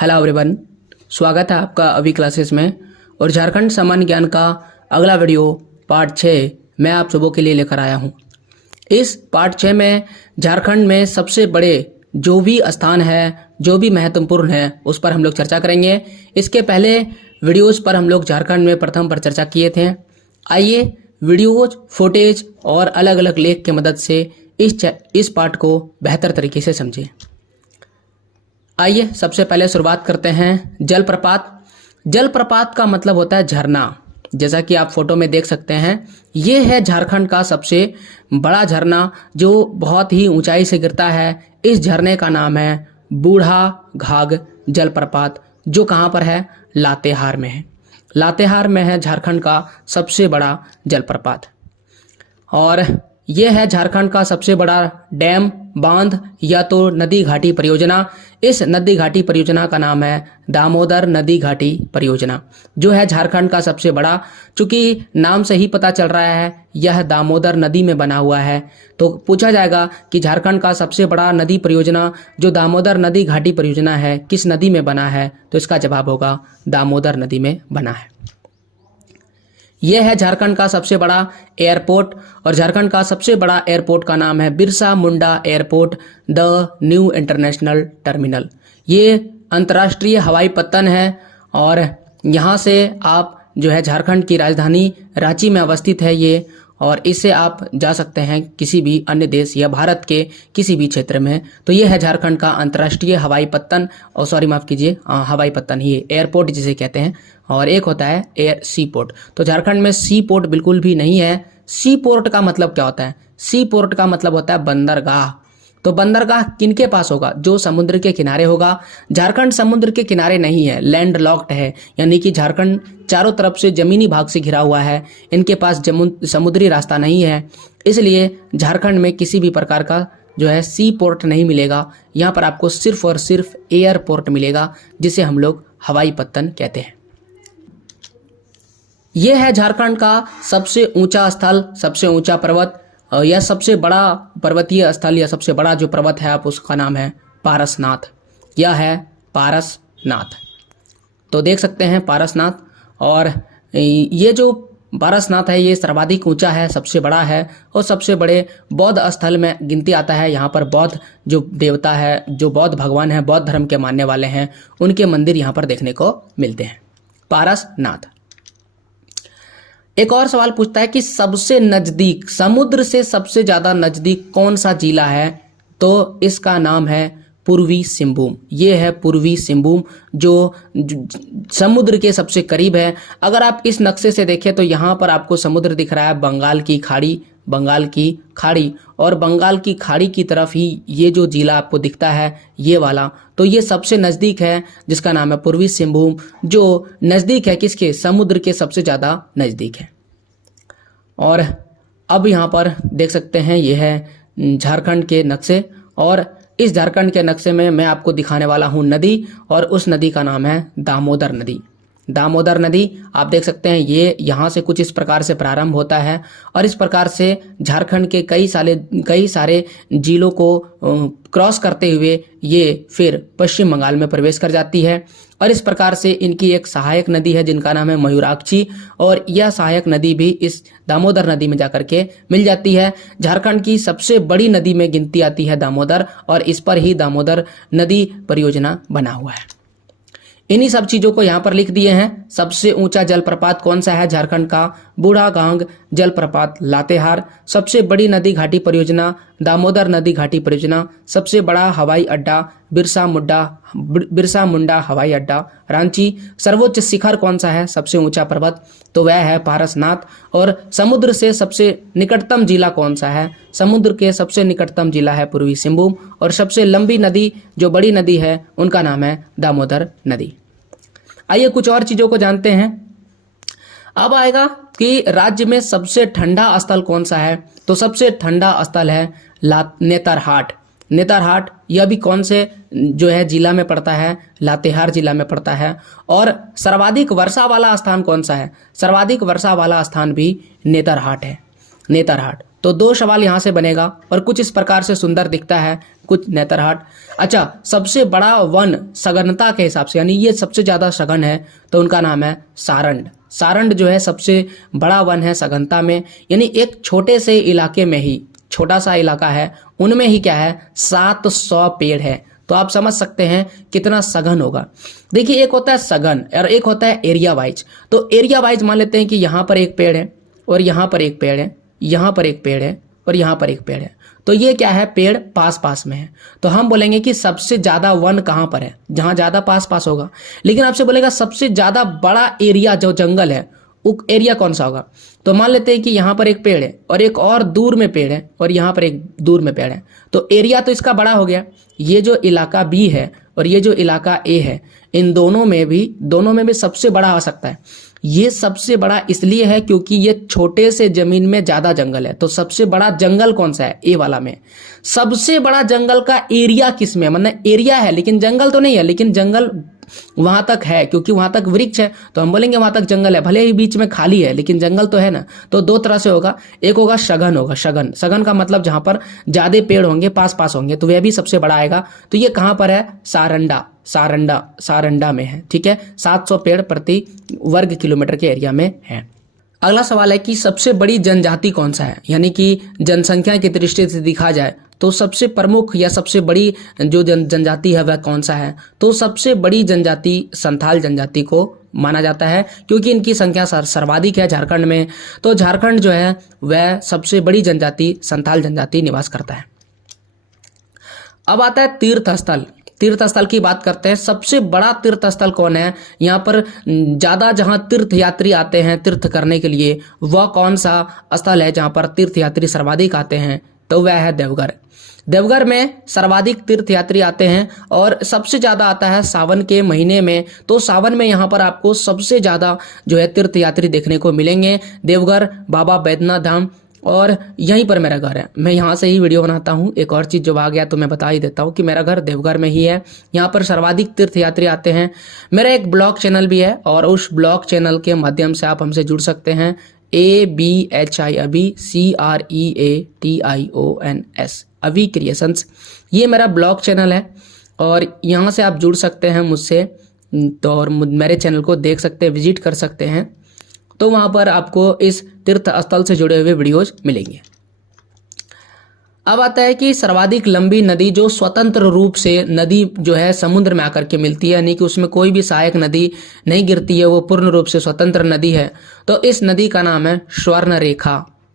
Hello everyone, स्वागत है आपका अभी क्लासेस में। और झारखंड सामान्य ज्ञान का अगला वीडियो पार्ट 6 मैं आप सबों के लिए लेकर आया हूं। इस पार्ट 6 में झारखंड में सबसे बड़े जो भी स्थान है, जो भी महत्वपूर्ण है, उस पर हम लोग चर्चा करेंगे। इसके पहले वीडियोज़ पर हम लोग झारखंड में प्रथम पर चर्चा किए थे। आइए वीडियोज, फुटेज और अलग अलग लेख की मदद से इस पार्ट को बेहतर तरीके से समझें। आइए सबसे पहले शुरुआत करते हैं जलप्रपात। जलप्रपात का मतलब होता है झरना। जैसा कि आप फोटो में देख सकते हैं, ये है झारखंड का सबसे बड़ा झरना जो बहुत ही ऊंचाई से गिरता है। इस झरने का नाम है बूढ़ा घाघ जलप्रपात, जो कहाँ पर है? लातेहार में है। लातेहार में है झारखंड का सबसे बड़ा जलप्रपात। और यह है झारखंड का सबसे बड़ा डैम, बांध या तो नदी घाटी परियोजना। इस नदी घाटी परियोजना का नाम है दामोदर नदी घाटी परियोजना, जो है झारखंड का सबसे बड़ा। चूंकि नाम से ही पता चल रहा है यह दामोदर नदी में बना हुआ है, तो पूछा जाएगा कि झारखंड का सबसे बड़ा नदी परियोजना जो दामोदर नदी घाटी परियोजना है, किस नदी में बना है? तो इसका जवाब होगा दामोदर नदी में बना है। यह है झारखंड का सबसे बड़ा एयरपोर्ट, और झारखंड का सबसे बड़ा एयरपोर्ट का नाम है Birsa Munda airport the new international terminal. ये अंतर्राष्ट्रीय हवाई पत्तन है और यहाँ से आप जो है झारखंड की राजधानी रांची में अवस्थित है ये, और इससे आप जा सकते हैं किसी भी अन्य देश या भारत के किसी भी क्षेत्र में। तो ये है झारखंड का अंतर्राष्ट्रीय हवाई पत्तन, और सॉरी माफ़ कीजिए, हवाई पत्तन ही एयरपोर्ट जिसे कहते हैं। और एक होता है एयर सी पोर्ट। तो झारखंड में सी पोर्ट बिल्कुल भी नहीं है। सी पोर्ट का मतलब क्या होता है? सी पोर्ट का मतलब होता है बंदरगाह। तो बंदरगाह किनके पास होगा? जो समुद्र के किनारे होगा। झारखंड समुद्र के किनारे नहीं है, लैंड लॉक्ड है, यानी कि झारखंड चारों तरफ से जमीनी भाग से घिरा हुआ है। इनके पास समुद्री रास्ता नहीं है, इसलिए झारखंड में किसी भी प्रकार का जो है सी पोर्ट नहीं मिलेगा। यहाँ पर आपको सिर्फ और सिर्फ एयरपोर्ट मिलेगा, जिसे हम लोग हवाई पत्तन कहते हैं। यह है झारखंड का सबसे ऊंचा स्थल, सबसे ऊंचा पर्वत, या सबसे बड़ा पर्वतीय स्थल या सबसे बड़ा जो पर्वत है आप उसका नाम है पारसनाथ। यह है पारसनाथ। तो देख सकते हैं पारसनाथ, और ये जो पारसनाथ है ये सर्वाधिक ऊंचा है, सबसे बड़ा है, और सबसे बड़े बौद्ध स्थल में गिनती आता है। यहाँ पर बौद्ध जो देवता है, जो बौद्ध भगवान है, बौद्ध धर्म के मानने वाले हैं, उनके मंदिर यहाँ पर देखने को मिलते हैं। पारसनाथ। एक और सवाल पूछता है कि सबसे नजदीक, समुद्र से सबसे ज्यादा नजदीक कौन सा जिला है? तो इसका नाम है पूर्वी सिंहभूम। ये है पूर्वी सिंहभूम, जो समुद्र के सबसे करीब है। अगर आप इस नक्शे से देखें तो यहाँ पर आपको समुद्र दिख रहा है, बंगाल की खाड़ी, बंगाल की खाड़ी, और बंगाल की खाड़ी की तरफ ही ये जो जिला आपको दिखता है ये वाला, तो ये सबसे नज़दीक है, जिसका नाम है पूर्वी सिंहभूम, जो नज़दीक है किसके? समुद्र के सबसे ज़्यादा नज़दीक है। और अब यहाँ पर देख सकते हैं ये है झारखंड के नक्शे, और इस झारखंड के नक्शे में मैं आपको दिखाने वाला हूँ नदी, और उस नदी का नाम है दामोदर नदी। दामोदर नदी आप देख सकते हैं, ये यहाँ से कुछ इस प्रकार से प्रारंभ होता है, और इस प्रकार से झारखंड के कई सारे जिलों को क्रॉस करते हुए ये फिर पश्चिम बंगाल में प्रवेश कर जाती है। और इस प्रकार से इनकी एक सहायक नदी है जिनका नाम है मयूराक्षी, और यह सहायक नदी भी इस दामोदर नदी में जाकर के मिल जाती है। झारखंड की सबसे बड़ी नदी में गिनती आती है दामोदर, और इस पर ही दामोदर नदी परियोजना बना हुआ है। इन्हीं सब चीजों को यहाँ पर लिख दिए हैं। सबसे ऊंचा जलप्रपात कौन सा है? झारखंड का बूढ़ा घाघ जलप्रपात लातेहार। सबसे बड़ी नदी घाटी परियोजना दामोदर नदी घाटी परियोजना। सबसे बड़ा हवाई अड्डा बिरसा मुंडा हवाई अड्डा रांची। सर्वोच्च शिखर कौन सा है? सबसे ऊंचा पर्वत, तो वह है पारसनाथ। और समुद्र से सबसे निकटतम जिला कौन सा है? समुद्र के सबसे निकटतम जिला है पूर्वी सिंहभूम। और सबसे लंबी नदी, जो बड़ी नदी है, उनका नाम है दामोदर नदी। आइए कुछ और चीजों को जानते हैं। अब आएगा कि राज्य में सबसे ठंडा स्थल कौन सा है? तो सबसे ठंडा स्थल है नेतरहाट। नेतरहाट यह भी कौन से जो है जिला में पड़ता है? लातेहार जिला में पड़ता है। और सर्वाधिक वर्षा वाला स्थान कौन सा है? सर्वाधिक वर्षा वाला स्थान भी नेतरहाट है। नेतरहाट। तो दो सवाल यहाँ से बनेगा, और कुछ इस प्रकार से सुंदर दिखता है। कुछ नेतरहाट। अच्छा, सबसे बड़ा वन सघनता के हिसाब से, यानी ये सबसे ज़्यादा सघन है, तो उनका नाम है सारंड। सारंड जो है सबसे बड़ा वन है सघनता में, यानी एक छोटे से इलाके में ही, छोटा सा इलाका है, उनमें ही क्या है 700 पेड़ है। तो आप समझ सकते हैं कितना सघन होगा। देखिए, एक होता है सघन और एक होता है एरिया वाइज। तो एरिया वाइज मान लेते हैं कि यहाँ पर एक पेड़ है और यहाँ पर एक पेड़ है, यहाँ पर एक पेड़ है और यहाँ पर एक पेड़ है। तो ये क्या है, पेड़ पास पास में है। तो हम बोलेंगे कि सबसे ज्यादा वन कहाँ पर है, जहाँ ज्यादा पास पास होगा। लेकिन आपसे बोलेगा सबसे ज्यादा बड़ा एरिया जो जंगल है, वो एरिया कौन सा होगा। तो मान लेते हैं कि यहाँ पर एक पेड़ है और एक और दूर में पेड़ है और यहाँ पर एक दूर में पेड़ है। तो एरिया तो इसका बड़ा हो गया। ये जो इलाका बी है और ये जो इलाका ए है, इन दोनों में भी सबसे बड़ा हो सकता है। ये सबसे बड़ा इसलिए है क्योंकि ये छोटे से जमीन में ज्यादा जंगल है। तो सबसे बड़ा जंगल कौन सा है, ए वाला में। सबसे बड़ा जंगल का एरिया किस में, मतलब एरिया है लेकिन जंगल तो नहीं है, लेकिन जंगल वहां तक है क्योंकि वहां तक वृक्ष है, तो हम बोलेंगे वहां तक जंगल है, भले ही बीच में खाली है लेकिन जंगल तो है ना। तो दो तरह से होगा, एक होगा सघन, होगा सघन। सघन का मतलब जहां पर ज्यादा पेड़ होंगे, पास पास होंगे, तो वह भी सबसे बड़ा आएगा। तो ये कहां पर है, सारंडा में है। ठीक है, 700 पेड़ प्रति वर्ग किलोमीटर के एरिया में है। अगला सवाल है कि सबसे बड़ी जनजाति कौन सा है, यानी कि जनसंख्या की दृष्टि से देखा जाए तो सबसे प्रमुख या सबसे बड़ी जो जनजाति है वह कौन सा है। तो सबसे बड़ी जनजाति संथाल जनजाति को माना जाता है क्योंकि इनकी संख्या सर्वाधिक है झारखंड में। तो झारखंड जो है वह सबसे बड़ी जनजाति संथाल जनजाति निवास करता है। अब आता है तीर्थ स्थल। तीर्थ स्थल की बात करते हैं। सबसे बड़ा तीर्थ स्थल कौन है, यहाँ पर ज्यादा जहाँ तीर्थ यात्री आते हैं तीर्थ करने के लिए, वह कौन सा स्थल है जहाँ पर तीर्थ यात्री सर्वाधिक आते हैं, तो वह है देवघर। देवघर में सर्वाधिक तीर्थ यात्री आते हैं और सबसे ज्यादा आता है सावन के महीने में। तो सावन में यहाँ पर आपको सबसे ज्यादा जो है तीर्थ यात्री देखने को मिलेंगे। देवघर, बाबा बैद्यनाथ धाम, और यहीं पर मेरा घर है। मैं यहाँ से ही वीडियो बनाता हूँ। एक और चीज़ जो आ गया तो मैं बता ही देता हूँ कि मेरा घर देवघर में ही है। यहाँ पर सर्वाधिक तीर्थ यात्री आते हैं। मेरा एक ब्लॉग चैनल भी है और उस ब्लॉग चैनल के माध्यम से आप हमसे जुड़ सकते हैं। ABHI अभी CREATIONS अभी क्रिएशंस, ये मेरा ब्लॉग चैनल है और यहाँ से आप जुड़ सकते हैं मुझसे। तो और मेरे चैनल को देख सकते हैं, विजिट कर सकते हैं। तो वहाँ पर आपको इस तीर्थ स्थल से जुड़े हुए वीडियोज मिलेंगे। अब आता है कि सर्वाधिक लंबी नदी जो स्वतंत्र रूप से नदी जो है समुद्र में आकर के मिलती है, यानी कि उसमें कोई भी सहायक नदी नहीं गिरती है, वो पूर्ण रूप से स्वतंत्र नदी है। तो इस नदी का नाम है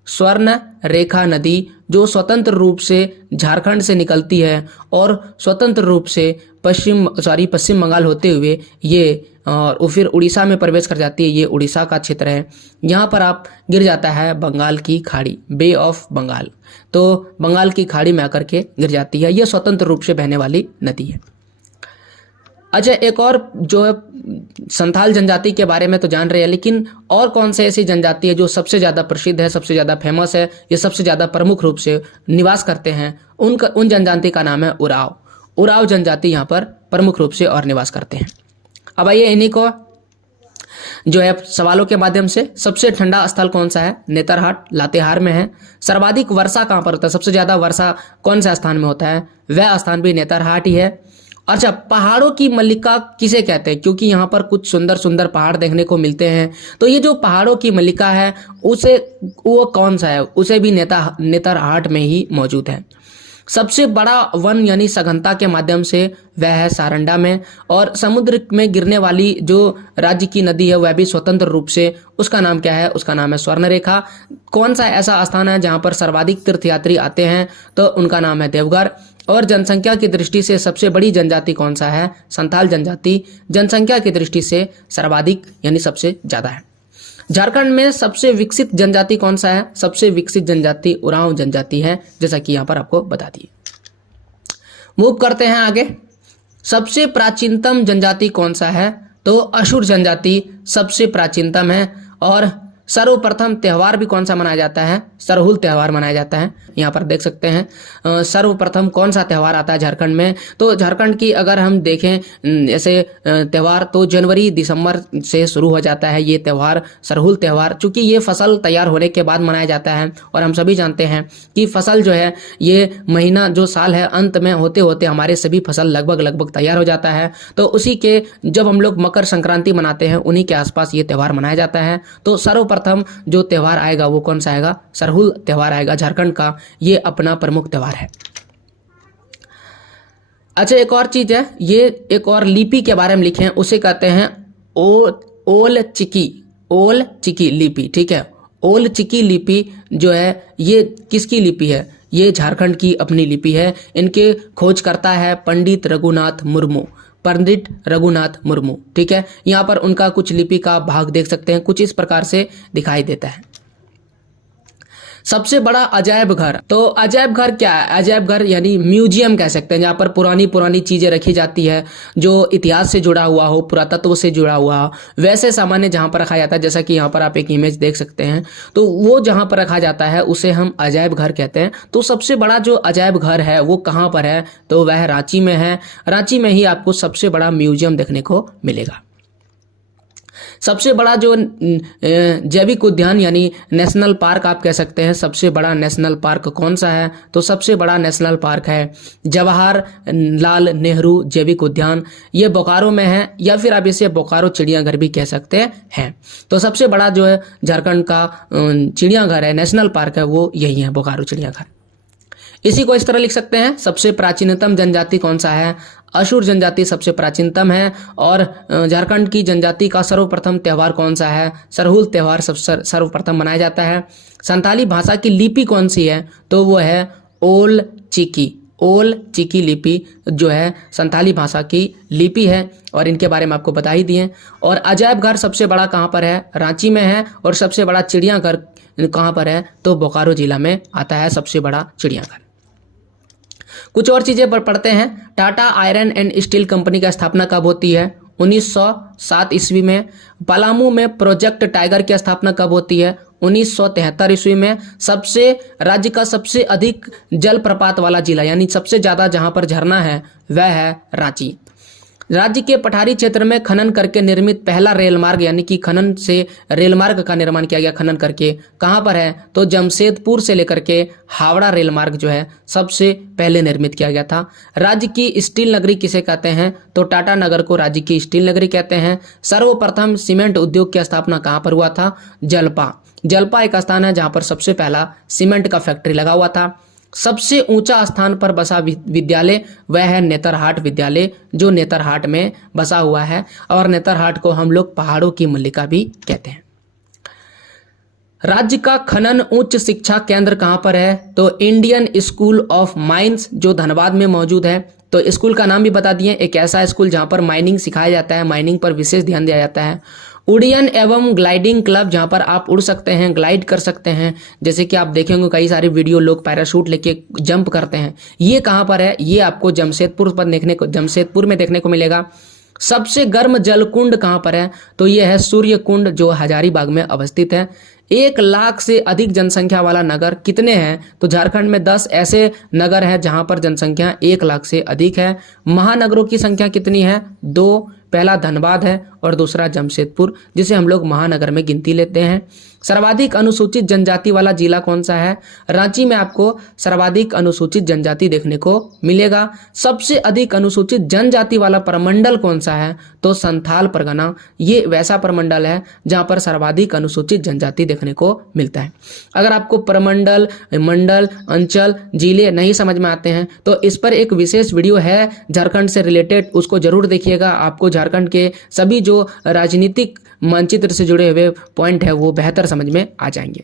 स्वर्ण रेखा नदी, जो स्वतंत्र रूप से झारखंड से निकलती है और स्वतंत्र रूप से पश्चिम बंगाल होते हुए ये और फिर उड़ीसा में प्रवेश कर जाती है। ये उड़ीसा का क्षेत्र है। यहाँ पर आप गिर जाता है बंगाल की खाड़ी, बे ऑफ बंगाल। तो बंगाल की खाड़ी में आकर के गिर जाती है। ये स्वतंत्र रूप से बहने वाली नदी है। अच्छा, एक और जो है संथाल जनजाति के बारे में तो जान रहे हैं, लेकिन और कौन से ऐसी जनजाति है जो सबसे ज़्यादा प्रसिद्ध है, सबसे ज़्यादा फेमस है, ये सबसे ज़्यादा प्रमुख रूप से निवास करते हैं, उन जनजाति का नाम है उराव। उराव जनजाति यहाँ पर प्रमुख रूप से और निवास करते हैं। अब आइए इन्हीं को जो है सवालों के माध्यम से, सबसे ठंडा स्थल कौन सा है, नेतरहाट लातेहार में है। सर्वाधिक वर्षा कहाँ पर होता है, सबसे ज्यादा वर्षा कौन सा स्थान में होता है, वह स्थान भी नेतरहाट ही है। अच्छा, पहाड़ों की मल्लिका किसे कहते हैं, क्योंकि यहाँ पर कुछ सुंदर सुंदर पहाड़ देखने को मिलते हैं। तो ये जो पहाड़ों की मल्लिका है उसे वो कौन सा है, उसे भी नेतरहाट में ही मौजूद है। सबसे बड़ा वन यानी सघनता के माध्यम से वह है सारंडा में, और समुद्र में गिरने वाली जो राज्य की नदी है वह भी स्वतंत्र रूप से, उसका नाम क्या है, उसका नाम है स्वर्णरेखा। कौन सा ऐसा स्थान है जहां पर सर्वाधिक तीर्थयात्री आते हैं, तो उनका नाम है देवघर। और जनसंख्या की दृष्टि से सबसे बड़ी जनजाति कौन सा है, संथाल जनजाति जनसंख्या की दृष्टि से सर्वाधिक यानी सबसे ज्यादा है। झारखंड में सबसे विकसित जनजाति कौन सा है, सबसे विकसित जनजाति उरांव जनजाति है, जैसा कि यहाँ पर आपको बता दिए। मूव करते हैं आगे। सबसे प्राचीनतम जनजाति कौन सा है, तो असुर जनजाति सबसे प्राचीनतम है। और सर्वप्रथम त्यौहार भी कौन सा मनाया जाता है? सरहुल त्यौहार मनाया जाता है। यहाँ पर देख सकते हैं सर्वप्रथम कौन सा त्यौहार आता है झारखंड में। तो झारखंड की अगर हम देखें ऐसे त्यौहार तो जनवरी दिसंबर से शुरू हो जाता है ये त्यौहार, सरहुल त्यौहार। चूँकि ये फसल तैयार होने के बाद मनाया जाता है और हम सभी जानते हैं कि फसल जो है ये महीना जो साल है अंत में होते होते हमारे सभी फसल लगभग तैयार हो जाता है। तो उसी के जब हम लोग मकर संक्रांति मनाते हैं उन्हीं के आसपास ये त्यौहार मनाया जाता है। तो सर्वप्रथम जो त्यौहार आएगा वो कौन सा आएगा? सरहुल त्यौहार आएगा झारखंड का, ये अपना प्रमुख त्यौहार है। अच्छा, एक और चीज है, ये एक और लिपि के बारे में लिखे हैं, उसे कहते हैं ओल चिकी लिपि। ठीक है, ओल चिकी लिपि जो है ये किसकी लिपि है? ये झारखंड की अपनी लिपि है। इनके खोजकर्ता है पंडित रघुनाथ मुर्मू। ठीक है, यहाँ पर उनका कुछ लिपि का भाग देख सकते हैं, कुछ इस प्रकार से दिखाई देता है। सबसे बड़ा अजायब घर, तो अजायब घर क्या है? अजायब घर यानी म्यूजियम कह सकते हैं, जहाँ पर पुरानी चीजें रखी जाती है जो इतिहास से जुड़ा हुआ हो, पुरातत्व से जुड़ा हुआ हो, वैसे सामान्य जहाँ पर रखा जाता है। जैसा कि यहाँ पर आप एक इमेज देख सकते हैं, तो वो जहाँ पर रखा जाता है उसे हम अजायब घर कहते हैं। तो सबसे बड़ा जो अजायब घर है वो कहाँ पर है? तो वह रांची में है। रांची में ही आपको सबसे बड़ा म्यूजियम देखने को मिलेगा। सबसे बड़ा जो जैविक उद्यान यानी नेशनल पार्क आप कह सकते हैं, सबसे बड़ा नेशनल पार्क कौन सा है? तो सबसे बड़ा नेशनल पार्क है जवाहरलाल नेहरू जैविक उद्यान। ये बोकारो में है, या फिर आप इसे बोकारो चिड़ियाघर भी कह सकते हैं। तो सबसे बड़ा जो है झारखंड का चिड़ियाघर है, नेशनल पार्क है, वो यही है, बोकारो चिड़ियाघर। इसी को इस तरह लिख सकते हैं, सबसे प्राचीनतम जनजाति कौन सा है? असुर जनजाति सबसे प्राचीनतम है। और झारखंड की जनजाति का सर्वप्रथम त्यौहार कौन सा है? सरहुल त्यौहार सर्वप्रथम मनाया जाता है। संथाली भाषा की लिपि कौन सी है? तो वो है ओल चिकी लिपि जो है संथाली भाषा की लिपि है, और इनके बारे में आपको बता ही दिए। और अजायब घर सबसे बड़ा कहाँ पर है? रांची में है। और सबसे बड़ा चिड़ियाघर कहाँ पर है? तो बोकारो जिला में आता है सबसे बड़ा चिड़ियाघर। कुछ और चीजें पढ़ते हैं। Tata iron and steel company की स्थापना कब होती है? 1907 ईस्वी में। पलामू में प्रोजेक्ट टाइगर की स्थापना कब होती है? 1973 ईस्वी में। राज्य का सबसे अधिक जलप्रपात वाला जिला यानी सबसे ज्यादा जहां पर झरना है वह है रांची। राज्य के पठारी क्षेत्र में खनन करके निर्मित पहला रेल मार्ग यानी कि खनन से रेल मार्ग का निर्माण किया गया, खनन करके, कहां पर है? तो जमशेदपुर से लेकर के हावड़ा रेल मार्ग जो है सबसे पहले निर्मित किया गया था। राज्य की स्टील नगरी किसे कहते हैं? तो टाटा नगर को राज्य की स्टील नगरी कहते हैं। सर्वप्रथम सीमेंट उद्योग की स्थापना कहां पर हुआ था? जलपा एक स्थान है जहां पर सबसे पहला सीमेंट का फैक्ट्री लगा हुआ था। सबसे ऊंचा स्थान पर बसा विद्यालय वह है नेतरहाट विद्यालय, जो नेतरहाट में बसा हुआ है। और नेतरहाट को हम लोग पहाड़ों की मल्लिका भी कहते हैं। राज्य का खनन उच्च शिक्षा केंद्र कहां पर है? तो इंडियन स्कूल ऑफ माइंस जो धनबाद में मौजूद है। तो स्कूल का नाम भी बता दिए, एक ऐसा स्कूल जहां पर माइनिंग सिखाया जाता है, माइनिंग पर विशेष ध्यान दिया जाता है। उड़ियन एवं ग्लाइडिंग क्लब जहां पर आप उड़ सकते हैं, ग्लाइड कर सकते हैं, जैसे कि आप देखेंगे कई सारे वीडियो लोग पैराशूट लेके जंप करते हैं। ये कहां पर है? ये आपको जमशेदपुर में देखने को मिलेगा। सबसे गर्म जल कुंड कहां पर है? तो ये है सूर्य कुंड जो हजारीबाग में अवस्थित है। 1 लाख से अधिक जनसंख्या वाला नगर कितने हैं? तो झारखंड में 10 ऐसे नगर हैं जहां पर जनसंख्या 1 लाख से अधिक है। महानगरों की संख्या कितनी है? 2। पहला धनबाद है और दूसरा जमशेदपुर, जिसे हम लोग महानगर में गिनती लेते हैं। सर्वाधिक अनुसूचित जनजाति वाला जिला कौन सा है? रांची में आपको सर्वाधिक अनुसूचित जनजाति देखने को मिलेगा। सबसे अधिक अनुसूचित जनजाति वाला प्रमंडल कौन सा है? तो संथाल परगना, ये वैसा प्रमंडल है जहां पर सर्वाधिक अनुसूचित जनजाति देखने को मिलता है। अगर आपको प्रमंडल, मंडल, अंचल, जिले नहीं समझ में आते हैं तो इस पर एक विशेष वीडियो है झारखंड से रिलेटेड, उसको जरूर देखिएगा। आपको झारखंड के सभी जो राजनीतिक मानचित्र से जुड़े हुए पॉइंट है वो बेहतर समझ में आ जाएंगे।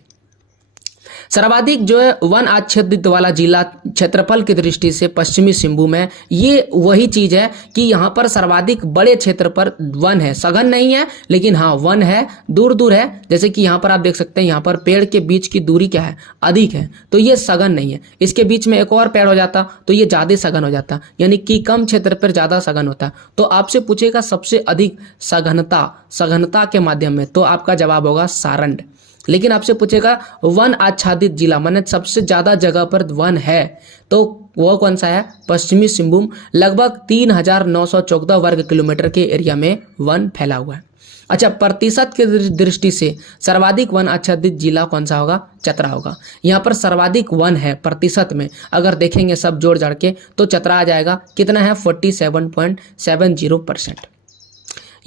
सर्वाधिक जो है वन आच्छादित वाला जिला क्षेत्रफल की दृष्टि से पश्चिमी सिंहभूम है। ये वही चीज है कि यहाँ पर सर्वाधिक बड़े क्षेत्र पर वन है, सघन नहीं है लेकिन हाँ वन है, दूर दूर है। जैसे कि यहाँ पर आप देख सकते हैं, यहाँ पर पेड़ के बीच की दूरी क्या है? अधिक है, तो ये सघन नहीं है। इसके बीच में एक और पेड़ हो जाता तो ये ज्यादा सघन हो जाता, यानी कि कम क्षेत्र पर ज्यादा सघन होता है। तो आपसे पूछेगा सबसे अधिक सघनता के माध्यम में, तो आपका जवाब होगा सारंड। लेकिन आपसे पूछेगा वन आच्छादित जिला माने सबसे ज़्यादा जगह पर वन है, तो वो कौन सा है? पश्चिमी सिंहभूम। लगभग 3,914 वर्ग किलोमीटर के एरिया में वन फैला हुआ है। अच्छा, प्रतिशत की दृष्टि से सर्वाधिक वन आच्छादित जिला कौन सा होगा? चतरा होगा। यहाँ पर सर्वाधिक वन है प्रतिशत में, अगर देखेंगे सब जोड़ जाड़ के तो चतरा आ जाएगा। कितना है? 47.70%।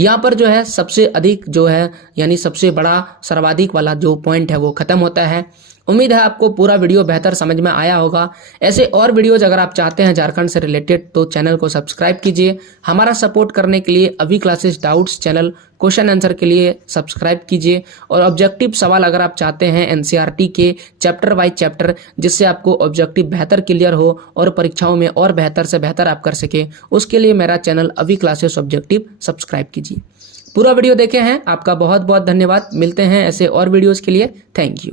यहाँ पर जो है सबसे अधिक जो है यानी सबसे बड़ा सर्वाधिक वाला जो पॉइंट है वो खत्म होता है। उम्मीद है आपको पूरा वीडियो बेहतर समझ में आया होगा। ऐसे और वीडियोज अगर आप चाहते हैं झारखंड से रिलेटेड तो चैनल को सब्सक्राइब कीजिए। हमारा सपोर्ट करने के लिए अभी classes doubts channel question answer के लिए सब्सक्राइब कीजिए। और ऑब्जेक्टिव सवाल अगर आप चाहते हैं एनसीईआरटी के चैप्टर वाइज चैप्टर, जिससे आपको ऑब्जेक्टिव बेहतर क्लियर हो और परीक्षाओं में और बेहतर से बेहतर आप कर सके, उसके लिए मेरा चैनल अभी क्लासेस ऑब्जेक्टिव सब्सक्राइब कीजिए। पूरा वीडियो देखे हैं, आपका बहुत बहुत धन्यवाद। मिलते हैं ऐसे और वीडियोज़ के लिए। Thank you.